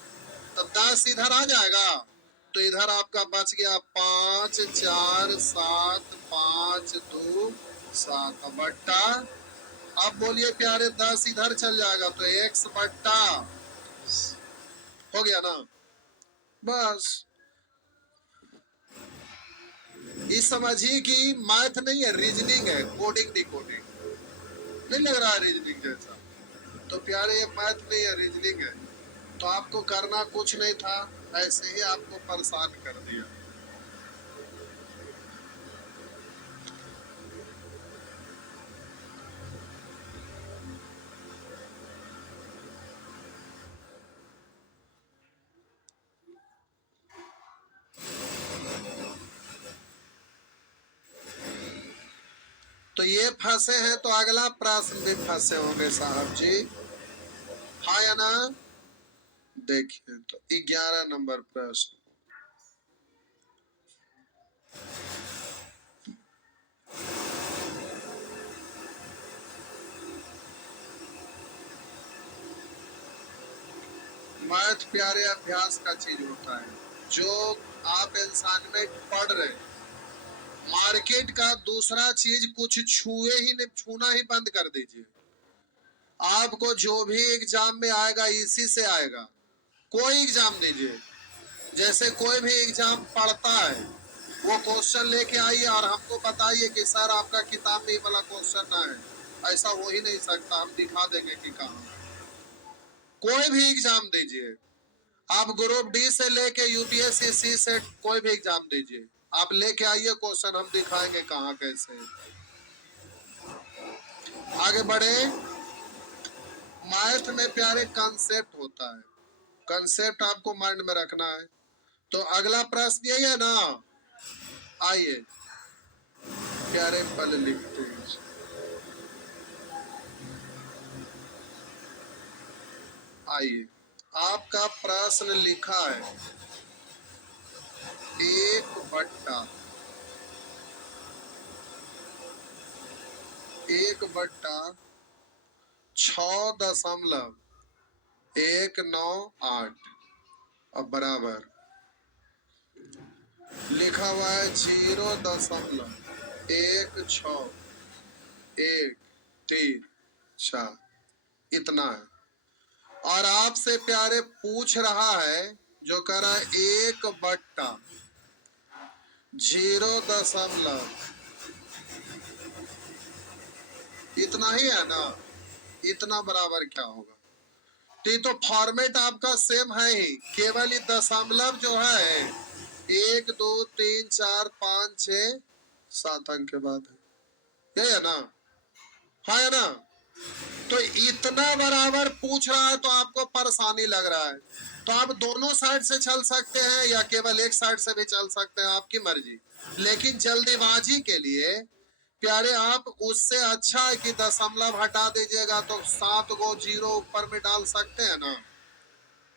तब 10 इधर आ जाएगा, तो इधर आपका बच गया 5 4 7 5 2 7 बट्टा। अब बोलिए प्यारे 10 इधर चल जाएगा तो x बट्टा, हो गया ना। बस ये समझिए कि मैथ नहीं है, रीजनिंग है, कोडिंग डिकोडिंग। नहीं लग रहा है रीजनिंग जैसा? तो प्यारे ये मैथ नहीं है, रीजनिंग है। तो आपको करना कुछ नहीं था, ऐसे ही आपको परेशान कर दिया। तो ये फंसे हैं तो अगला प्रश्न भी फंसे होंगे साहब जी, हाँ या ना? देखिए तो 11 नंबर प्रश्न, मैथ प्यारे अभ्यास का चीज होता है। जो आप असाइनमेंट पढ़ रहे, मार्केट का दूसरा चीज कुछ छूना ही बंद कर दीजिए। आपको जो भी एग्जाम में आएगा इसी से आएगा। कोई एग्जाम दीजिए, जैसे कोई भी एग्जाम पढ़ता है वो क्वेश्चन लेके आइए और हमको बताइए कि सर आपका किताब में ये वाला क्वेश्चन ना है। ऐसा हो ही नहीं सकता, हम दिखा देंगे कि कहाँ। कोई भी एग्जाम दीजिए, आप ग्रुप डी से लेके यूपीएससी सी सेट कोई भी एग्जाम दीजिए, आप लेके आइए क्वेश्चन, हम दिखाएंगे कहाँ कैसे। आगे बढ़े। मैथ में प्यारे कंसेप्ट होता है, कंसेप्ट आपको माइंड में रखना है। तो अगला प्रश्न यही है ना, आइए प्यारे पल लिखते हैं। आइए आपका प्रश्न लिखा है 1 बट्टा 6.198 अब बराबर लिखा हुआ है 0.1613 इतना है। और आपसे प्यारे पूछ रहा है, जो कह रहा है 1 बट्टा 0. इतना ही है ना, इतना बराबर क्या होगा? तो फॉर्मेट आपका सेम है ही, केवल ये दशमलव जो है 1 2 3 4 5 6 7 अंक के बाद है, यही है ना? हाँ है ना? तो इतना बराबर पूछ रहा है तो आपको परेशानी लग रहा है। तो आप दोनों साइड से चल सकते हैं या केवल एक साइड से भी चल सकते हैं, आपकी मर्जी। लेकिन जल्दीबाजी के लिए प्यारे आप उससे अच्छा है कि दशमलव हटा दीजिएगा, तो 7 गो जीरो ऊपर में डाल सकते हैं ना।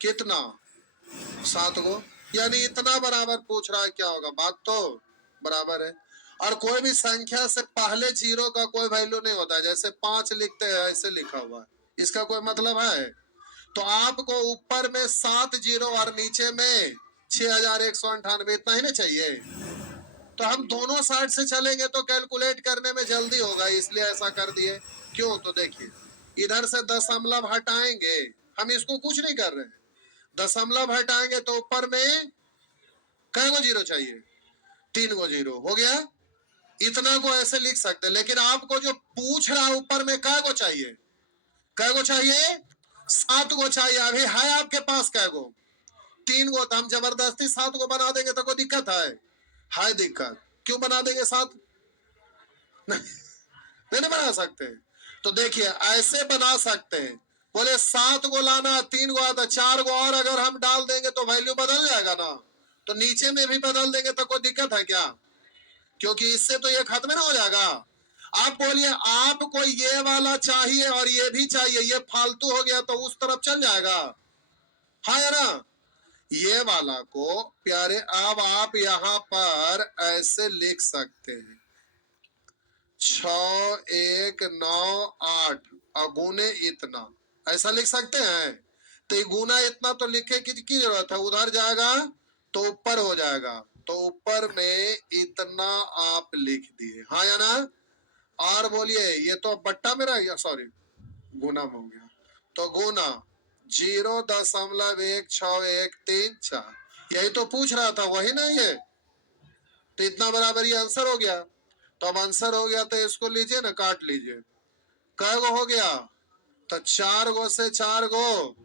कितना? 7 गो, यानी इतना बराबर पूछ रहा है, क्या होगा? बात तो बराबर है। और कोई भी संख्या से पहले जीरो का कोई वैल्यू नहीं होता है, जैसे 5 लिखते हैं ऐसे लिखा हुआ है, इसका कोई मतलब है? तो आपको ऊपर में 7 जीरो और नीचे में 6198, इतना ही ना चाहिए। तो हम दोनों साइड से चलेंगे तो कैलकुलेट करने में जल्दी होगा, इसलिए ऐसा कर दिए। क्यों? तो देखिए इधर से दशमलव हटाएंगे, हम इसको कुछ नहीं कर रहे हैं, दशमलव हटाएंगे तो ऊपर में कै गो जीरो चाहिए? 3 गो जीरो, हो गया। इतना को ऐसे लिख सकते हैं, लेकिन आपको जो पूछ रहा ऊपर में कै गो चाहिए? कै गो चाहिए? 7 गो चाहिए। अभी है आपके पास कै गो? 3 गो। तो हम जबरदस्ती 7 गो बना देंगे तो कोई दिक्कत है दिक्कत। क्यों बना देंगे 7? नहीं बना सकते। तो देखिए ऐसे बना सकते हैं, बोले 7 गो लाना, 3 गो आता, 4 गो और अगर हम डाल देंगे तो वैल्यू बदल जाएगा ना। तो नीचे में भी बदल देंगे तो कोई दिक्कत है क्या? क्योंकि इससे तो ये खत्म ना हो जाएगा। आप बोलिए आपको ये वाला चाहिए और ये भी चाहिए, ये फालतू हो गया तो उस तरफ चल जाएगा, हाँ या ना। ये वाला को प्यारे अब आप यहां पर ऐसे लिख सकते हैं 6 1 9 8 अगुने इतना, ऐसा लिख सकते हैं। तो ये गुना इतना तो लिखे की जरूरत है, उधर जाएगा तो ऊपर हो जाएगा, तो ऊपर में इतना आप लिख दिए, हाँ या ना। और बोलिए ये तो बट्टा में रह गया, सॉरी गुना में हो गया, तो गुना 0.16134, यही तो पूछ रहा था, वही ना ये। तो इतना बराबर ये आंसर हो गया। तो अब आंसर हो गया तो इसको लीजिए ना, काट लीजिए। कै गो हो गया, तो 4 गो से 4 गो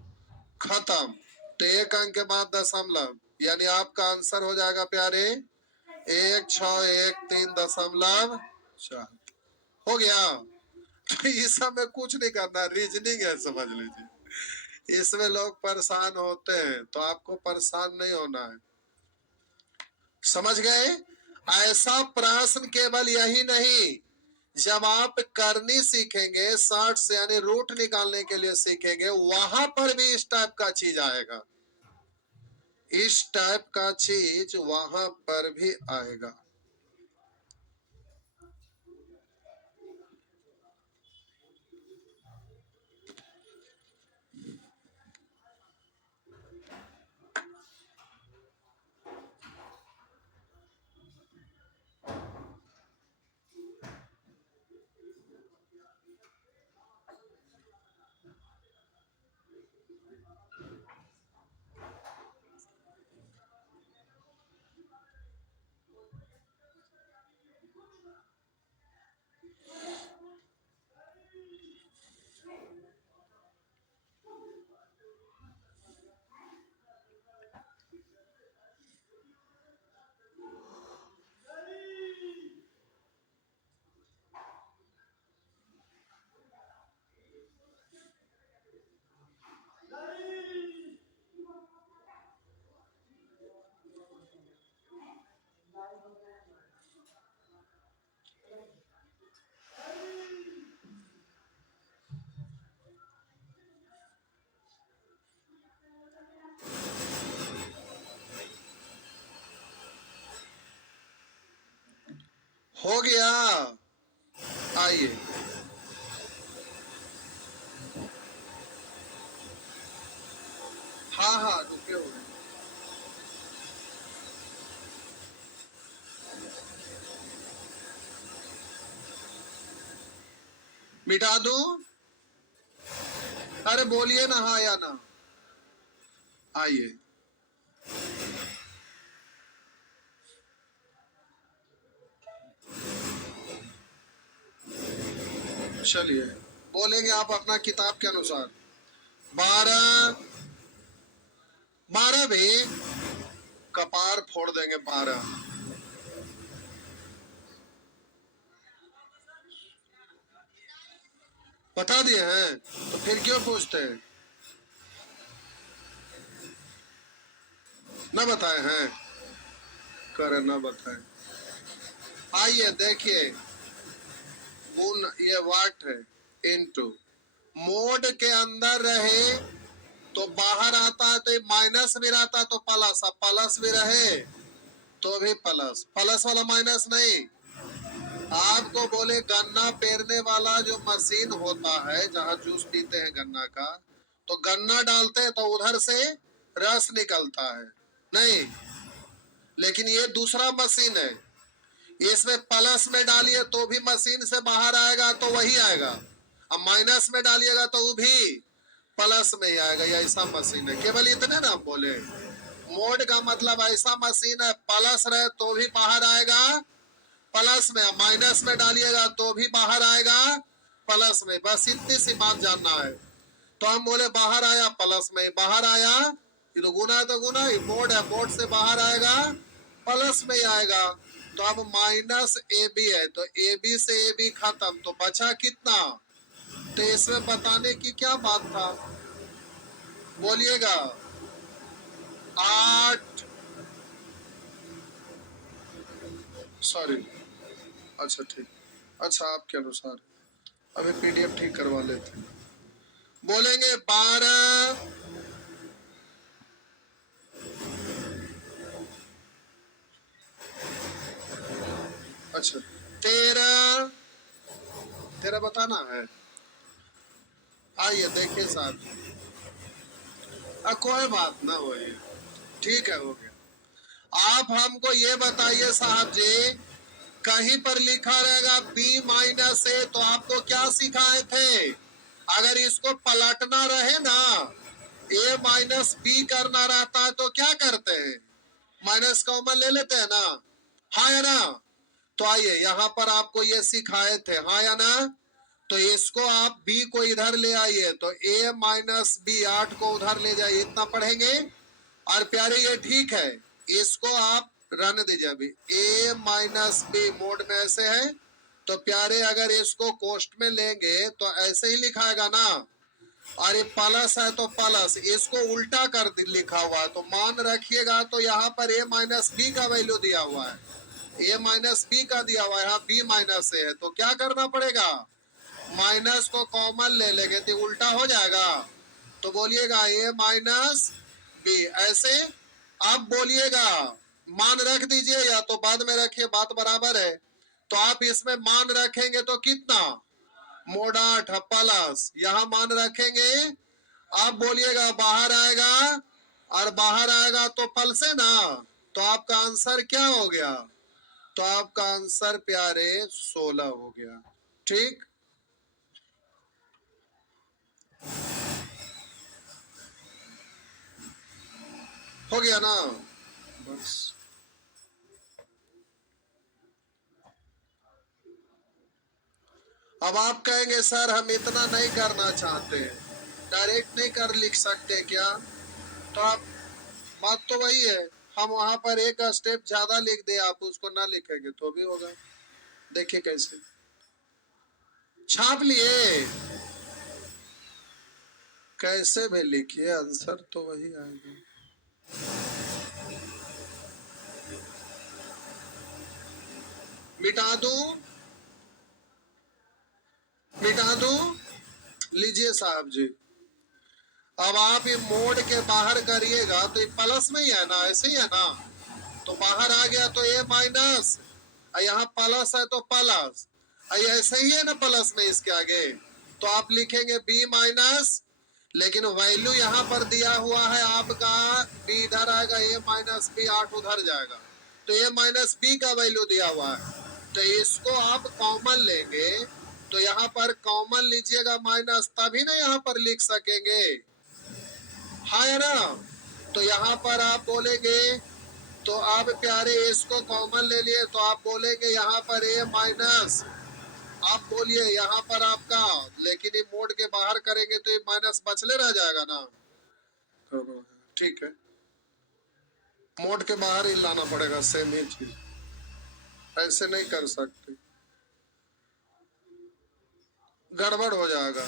खत्म, तो 1 अंक के बाद दशमलव, यानी आपका आंसर हो जाएगा प्यारे 1613.4 हो गया। तो इस समय कुछ नहीं करना, रीजनिंग है, समझ लीजिए। इसमें लोग परेशान होते हैं, तो आपको परेशान नहीं होना है, समझ गए। ऐसा प्रश्न केवल यही नहीं, जब आप करनी सीखेंगे, शॉर्ट से यानी रूट निकालने के लिए सीखेंगे, वहां पर भी इस टाइप का चीज आएगा, इस टाइप का चीज वहां पर भी आएगा। हो गया, आइए हाँ हाँ रुके हो गए, मिटा दूं, अरे बोलिए ना हाँ या ना, आइए चलिए बोलेंगे आप अपना किताब के अनुसार। 12 12 भी कपार फोड़ देंगे, 12 बता दिए हैं, तो फिर क्यों पूछते हैं, न बताए हैं, करे न बताए। आइए देखिए, गुण ये वाट है, इनटू मोड के अंदर रहे तो बाहर आता है, तो माइनस भी रहता है तो प्लस, अब प्लस भी रहे तो भी प्लस, प्लस वाला माइनस नहीं। आपको बोले गन्ना पेरने वाला जो मशीन होता है, जहां जूस पीते हैं गन्ना का, तो गन्ना डालते हैं तो उधर से रस निकलता है नहीं, लेकिन ये दूसरा मशीन है, इसमें प्लस में डालिए तो भी मशीन से बाहर आएगा तो वही आएगा, अब माइनस में डालिएगा तो वो भी प्लस में ही आएगा, ये ऐसा मशीन है। केवल इतने ना बोले, मोड का मतलब ऐसा मशीन है, प्लस रहे तो भी बाहर आएगा प्लस में, माइनस में डालिएगा तो भी बाहर आएगा प्लस में, बस इतनी सी बात जानना है। तो हम बोले बाहर आया प्लस में, बाहर आया, ये तो गुना है, तो गुना ही, मोड है, मोड से बाहर आएगा प्लस में ही आएगा। तो अब माइनस ए बी है, तो ए बी से ए बी खत्म, तो बचा कितना, तो इसमें बताने की क्या बात था, बोलिएगा 8, सॉरी अच्छा ठीक, अच्छा आपके अनुसार अभी पीडीएफ ठीक करवा लेते हैं। बोलेंगे 12, अच्छा 13, 13 बताना है। आइए देखिए साहब, कोई बात ना, वही ठीक है, हो गया। आप हमको ये बताइए साहब जी, कहीं पर लिखा रहेगा बी माइनस ए, तो आपको क्या सिखाए थे? अगर इसको पलटना रहे ना, ए माइनस बी करना रहता है तो क्या करते हैं? माइनस कॉमन ले लेते हैं ना, हाँ या ना? तो आइए यहाँ पर आपको ये सिखाए थे, हाँ या ना? तो इसको आप b को इधर ले आइए, तो a माइनस बी, 8 को उधर ले जाइए, इतना पढ़ेंगे। और प्यारे ये ठीक है, इसको आप रहने दीजिए अभी। a माइनस बी मोड में ऐसे है, तो प्यारे अगर इसको कोष्ट में लेंगे तो ऐसे ही लिखाएगा ना, और ये प्लस है तो प्लस, इसको उल्टा कर लिखा हुआ है, तो मान रखिएगा। तो यहाँ पर a माइनस बी का वैल्यू दिया हुआ है, a माइनस बी का दिया हुआ है, यहाँ b माइनस ए है, तो क्या करना पड़ेगा? माइनस को कॉमन ले लेंगे तो उल्टा हो जाएगा। तो बोलिएगा a माइनस बी, ऐसे आप बोलिएगा। मान रख दीजिए या तो बाद में रखिए, बात बराबर है। तो आप इसमें मान रखेंगे तो कितना? मोड 8 प्लस, यहाँ मान रखेंगे, आप बोलिएगा बाहर आएगा, और बाहर आएगा तो पल से ना, तो आपका आंसर क्या हो गया? तो आपका आंसर प्यारे 16 हो गया। ठीक, हो गया ना? बस अब आप कहेंगे सर हम इतना नहीं करना चाहते, डायरेक्ट नहीं कर लिख सकते क्या? तो आप, बात तो वही है, हम वहां पर एक स्टेप ज्यादा लिख दे, आप उसको ना लिखेंगे तो भी होगा। देखिए कैसे छाप लिए, कैसे भी लिखिए आंसर तो वही आएगा। मिटा दूं, मिटा दूं, लीजिए साहब जी। अब आप ये मोड के बाहर करिएगा तो ये प्लस में ही है ना, ऐसे ही है ना, तो बाहर आ गया तो a माइनस, यहाँ प्लस है तो प्लस, ऐसे ही है ना प्लस में इसके आगे, तो आप लिखेंगे b माइनस, लेकिन वैल्यू यहाँ पर दिया हुआ है आपका, b इधर आएगा, a माइनस बी, 8 उधर जाएगा, तो a माइनस बी का वैल्यू दिया हुआ है, तो इसको आप कॉमन लेंगे, तो यहाँ पर कॉमन लीजिएगा माइनस, तभी ना यहाँ पर लिख सकेंगे, हाँ है ना? तो यहाँ पर आप बोलेंगे, तो आप प्यारे इसको कॉमन ले लिए, तो आप बोलेंगे यहाँ पर a माइनस, आप बोलिए यहाँ पर आपका, लेकिन ये मोड के बाहर करेंगे तो ये माइनस बचले रह जाएगा ना। ठीक है, मोड के बाहर ही लाना पड़ेगा, सेम ही चीज, ऐसे नहीं कर सकते, गड़बड़ हो जाएगा।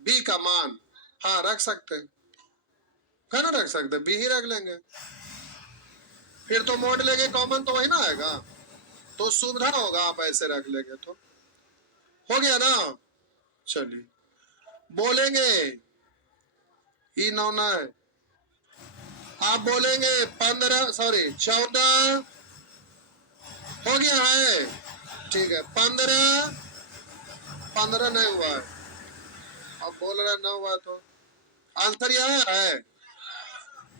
बी का मान, हाँ रख सकते हैं, है ना, रख सकते हैं, बी ही रख लेंगे, फिर तो मोड लेंगे कॉमन तो वही ना आएगा, तो सुविधा होगा, आप ऐसे रख लेंगे तो हो गया ना। चलिए बोलेंगे ई नौना है, आप बोलेंगे 15, सॉरी 14, हो गया है, ठीक है 15, 15 नहीं हुआ है, अब बोल रहे ना हुआ तो आंसर यह है।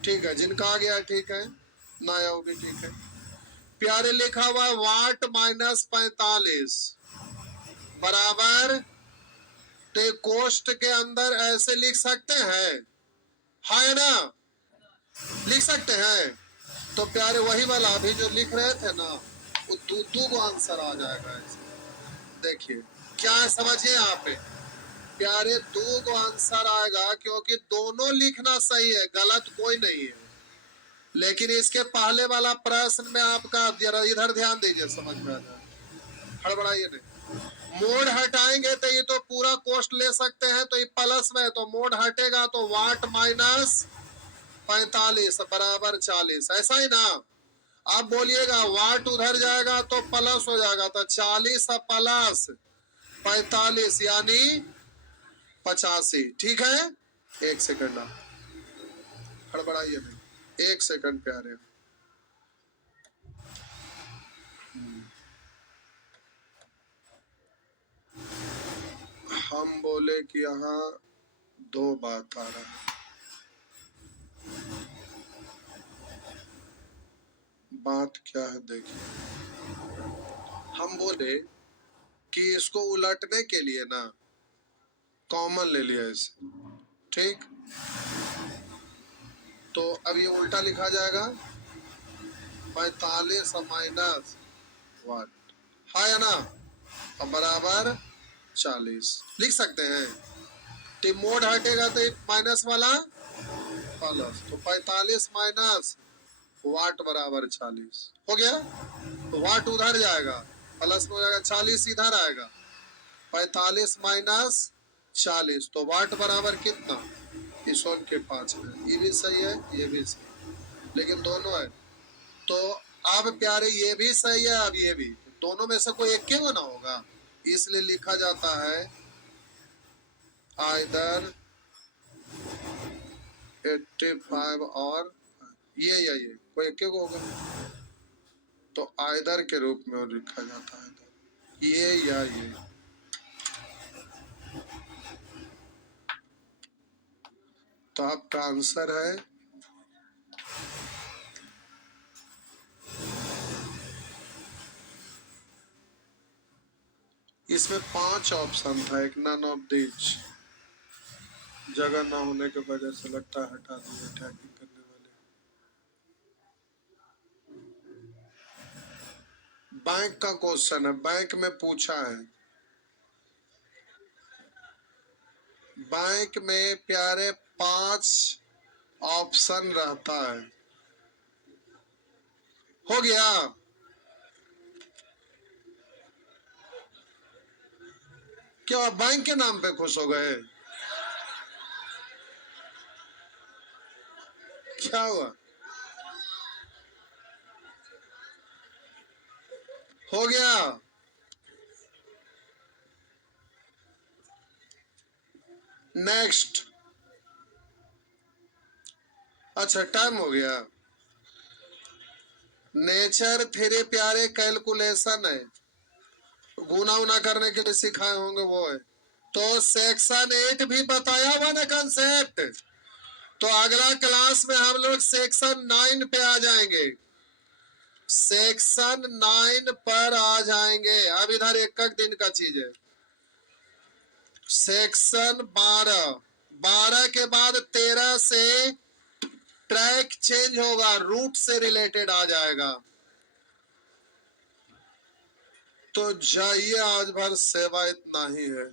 ठीक है, जिनका आ गया ठीक है, ना आया वो भी ठीक है। प्यारे लिखा हुआ वाट माइनस 45 बराबर, तो कोष्ट के अंदर ऐसे लिख सकते हैं, है ना, लिख सकते हैं। तो प्यारे वही वाला अभी जो लिख रहे थे ना, वो दो को आंसर आ जाएगा ऐसे। देखिए क्या है, समझिए यहाँ पे प्यारे, दो को आंसर आएगा, क्योंकि दोनों लिखना सही है, गलत कोई नहीं है, लेकिन इसके पहले वाला प्रश्न में आपका जरा इधर ध्यान दीजिए, समझ में आ जाए, हड़बड़ाइए नहीं। मोड हटाएंगे तो ये तो पूरा कोष्ट ले सकते हैं, तो ये प्लस में है, तो मोड हटेगा तो वाट माइनस 45 बराबर 40, ऐसा ही ना। आप बोलिएगा वाट उधर जाएगा तो प्लस हो जाएगा, तो 40 प्लस 45 यानी 85। ठीक है, एक सेकंड आप हड़बड़ाइए नहीं, एक सेकंड प्यारे। हम बोले कि यहाँ दो बात आ रहा है। बात क्या है देखिए, हम बोले कि इसको उलटने के लिए ना कॉमन ले लिया इसे, ठीक। तो अब ये उल्टा लिखा जाएगा 45 माइनस 1 है ना, अब बराबर 40 लिख सकते हैं। टी मोड हटेगा तो माइनस वाला प्लस, तो 45 माइनस वाट बराबर 40 हो गया। तो वाट उधर जाएगा, प्लस में हो जाएगा, 40 इधर आएगा, 45 माइनस 40, तो वाट बराबर कितना, इस वन के 5 है। ये भी सही है, ये भी सही, लेकिन दोनों है। तो अब प्यारे ये भी सही है, अब ये भी, दोनों में से कोई एक के ना होगा, इसलिए लिखा जाता है आइदर 85 और ये कोई एक को होगा, तो आइदर के रूप में लिखा जाता है, ये या ये। तो आपका आंसर है इसमें 5 ऑप्शन था, एक नन ऑफ दिस, जगह ना होने की वजह से लगता है हटा दिया टाइपिंग करने वाले। बैंक का क्वेश्चन है, बैंक में पूछा है, बैंक में प्यारे 5 ऑप्शन रहता है। हो गया, क्या आप बैंक के नाम पे खुश हो गए, क्या हुआ, हो गया। नेक्स्ट, अच्छा टाइम हो गया। नेचर थ्री प्यारे कैलकुलेशन है, गुना उना करने के लिए सिखाए होंगे वो है। तो सेक्शन 8 भी बताया हुआ ना कंसेप्ट, तो अगला क्लास में हम लोग सेक्शन 9 पे आ जाएंगे, सेक्शन 9 पर आ जाएंगे। अब इधर एक दिन का चीज है, सेक्शन 12 के बाद 13 से ट्रैक चेंज होगा, रूट से रिलेटेड आ जाएगा। तो जाइए, आज भर सेवा इतना ही है।